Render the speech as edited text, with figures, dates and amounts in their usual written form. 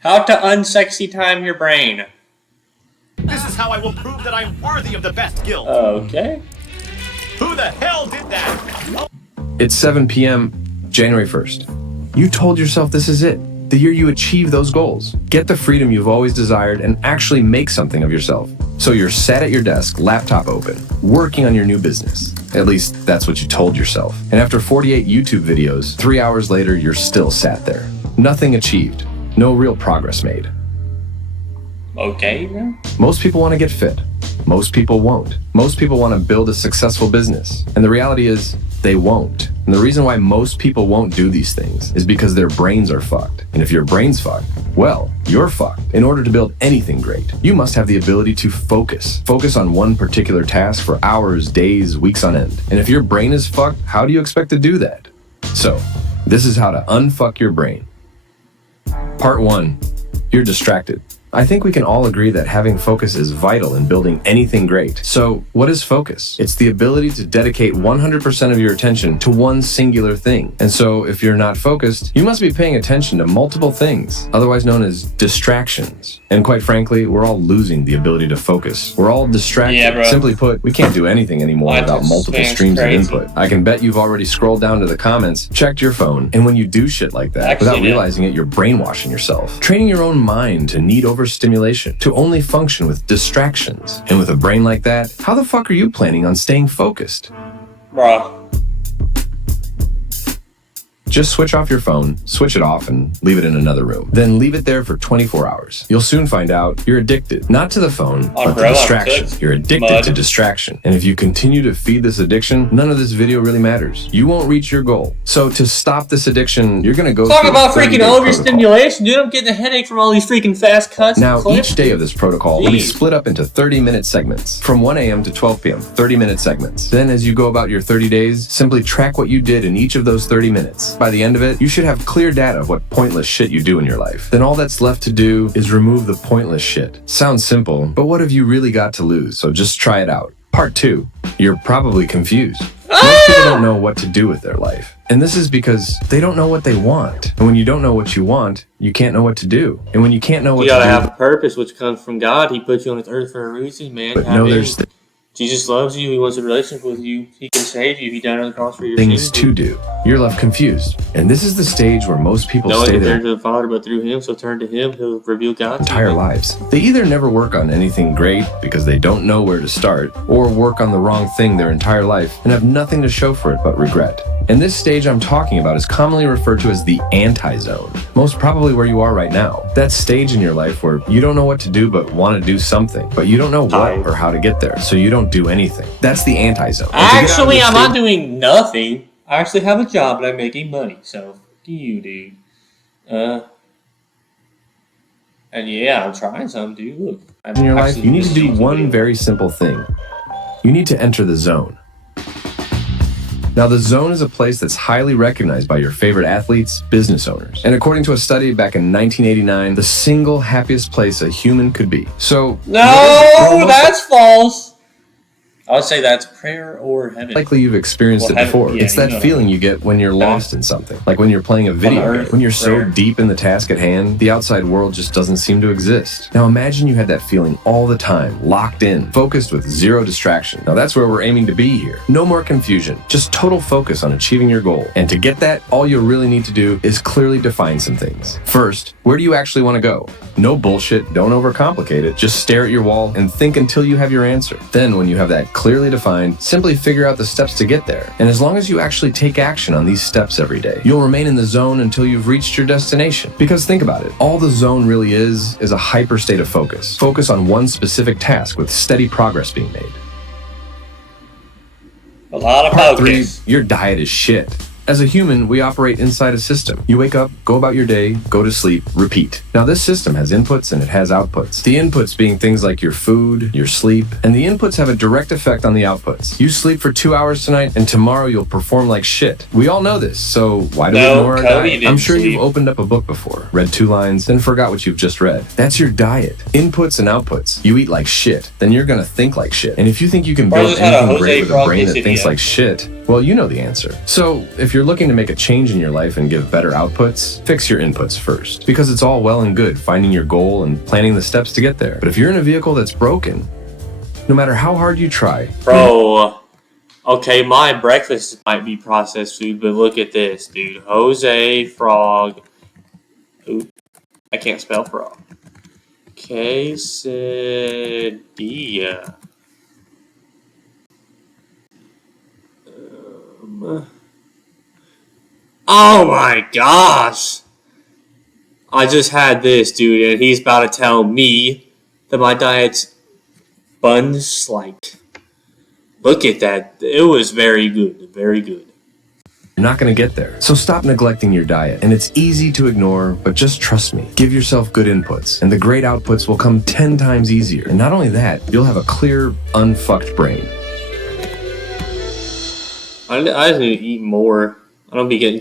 How to unsexy time your brain. This is how I will prove that I'm worthy of the best guild. Okay. Who the hell did that? It's 7 p.m., January 1st. You told yourself this is it, the year you achieve those goals. Get the freedom you've always desired and actually make something of yourself. So you're sat at your desk, laptop open, working on your new business. At least that's what you told yourself. And after 48 YouTube videos, 3 hours later, you're still sat there. Nothing achieved. No real progress made. Okay, man. Most people want to get fit. Most people won't. Most people want to build a successful business. And the reality is, they won't. And the reason why most people won't do these things is because their brains are fucked. And if your brain's fucked, well, you're fucked. In order to build anything great, you must have the ability to focus. Focus on one particular task for hours, days, weeks on end. And if your brain is fucked, how do you expect to do that? So, this is how to unfuck your brain. Part 1. You're distracted. I think we can all agree that having focus is vital in building anything great. So, what is focus? It's the ability to dedicate 100% of your attention to one singular thing. And so, if you're not focused, you must be paying attention to multiple things, otherwise known as distractions. And quite frankly, we're all losing the ability to focus. We're all distracted. Yeah, bro. Simply put, we can't do anything anymore without multiple streams of input. I can bet you've already scrolled down to the comments, checked your phone, and when you do shit like that, without realizing it, you're brainwashing yourself. Training your own mind to need overstimulation, to only function with distractions. And with a brain like that, how the fuck are you planning on staying focused? Bruh. Just switch off your phone, switch it off, and leave it in another room. Then leave it there for 24 hours. You'll soon find out you're addicted, not to the phone, but to distraction. You're addicted to distraction. And if you continue to feed this addiction, none of this video really matters. You won't reach your goal. So to stop this addiction, you're gonna go Talk through about freaking overstimulation, dude. I'm getting a headache from all these freaking fast cuts. Now, each day of this protocol will be split up into 30-minute segments. From 1 a.m. to 12 p.m., 30-minute segments. Then as you go about your 30 days, simply track what you did in each of those 30 minutes. By the end of it, you should have clear data of what pointless shit you do in your life. Then all that's left to do is remove the pointless shit. Sounds simple, but what have you really got to lose? So just try it out. Part 2. You're probably confused. Most people don't know what to do with their life. And this is because they don't know what they want. And when you don't know what you want, you can't know what to do. And when you can't know what to do... You gotta have a purpose, which comes from God. He put you on this earth for a reason, man. But no, there's... Jesus loves you. He wants a relationship with you. He can save you. He died on the cross for your things sins. To do. You're left confused. And this is the stage where most people stay there turn to the Father, but through Him. So turn to Him. He'll reveal God's entire lives. They either never work on anything great because they don't know where to start, or work on the wrong thing their entire life and have nothing to show for it but regret. And this stage I'm talking about is commonly referred to as the anti-zone. Most probably where you are right now. That stage in your life where you don't know what to do but want to do something, but you don't know what or how to get there, so you don't do anything. That's the anti-zone. Actually, I'm not doing nothing. I actually have a job and I'm making money, so fuck you, dude. And yeah, I'm trying something, dude. Look, in your life, you need to do one very simple thing. You need to enter the zone. Now, the zone is a place that's highly recognized by your favorite athletes, business owners. And according to a study back in 1989, the single happiest place a human could be. So, no, that's false. I would say that's prayer or heaven. Likely you've experienced it before. Yeah, it's that feeling you get when you're lost in something. Like when you're playing a video game. When you're so deep in the task at hand, the outside world just doesn't seem to exist. Now imagine you had that feeling all the time, locked in, focused with zero distraction. Now that's where we're aiming to be here. No more confusion, just total focus on achieving your goal. And to get that, all you really need to do is clearly define some things. First, where do you actually want to go? No bullshit, don't overcomplicate it. Just stare at your wall and think until you have your answer. Then when you have that clearly defined, simply figure out the steps to get there. And as long as you actually take action on these steps every day, you'll remain in the zone until you've reached your destination. Because think about it, all the zone really is a hyper state of focus. Focus on one specific task with steady progress being made. A lot of Part focus. 3, your diet is shit. As a human, we operate inside a system. You wake up, go about your day, go to sleep, repeat. Now this system has inputs and it has outputs. The inputs being things like your food, your sleep, and the inputs have a direct effect on the outputs. You sleep for 2 hours tonight and tomorrow you'll perform like shit. We all know this, so why do we ignore our diet? I'm sure you've opened up a book before, read 2 lines, then forgot what you've just read. That's your diet. Inputs and outputs. You eat like shit, then you're gonna think like shit. And if you think you can build anything great with a brain that thinks like shit, well, you know the answer. So if you're you're looking to make a change in your life and give better outputs, fix your inputs first. Because it's all well and good finding your goal and planning the steps to get there. But if you're in a vehicle that's broken, no matter how hard you try, Bro, okay, my breakfast might be processed food, but look at this, dude. Jose Frog. Ooh, I can't spell frog. Quesadilla. Oh my gosh! I just had this, dude, and he's about to tell me that my diet's buns like. Look at that. It was very good. Very good. you're not going to get there. So stop neglecting your diet. And it's easy to ignore, but just trust me. Give yourself good inputs, and the great outputs will come 10 times easier. And not only that, you'll have a clear, unfucked brain. I just need to eat more. I don't be getting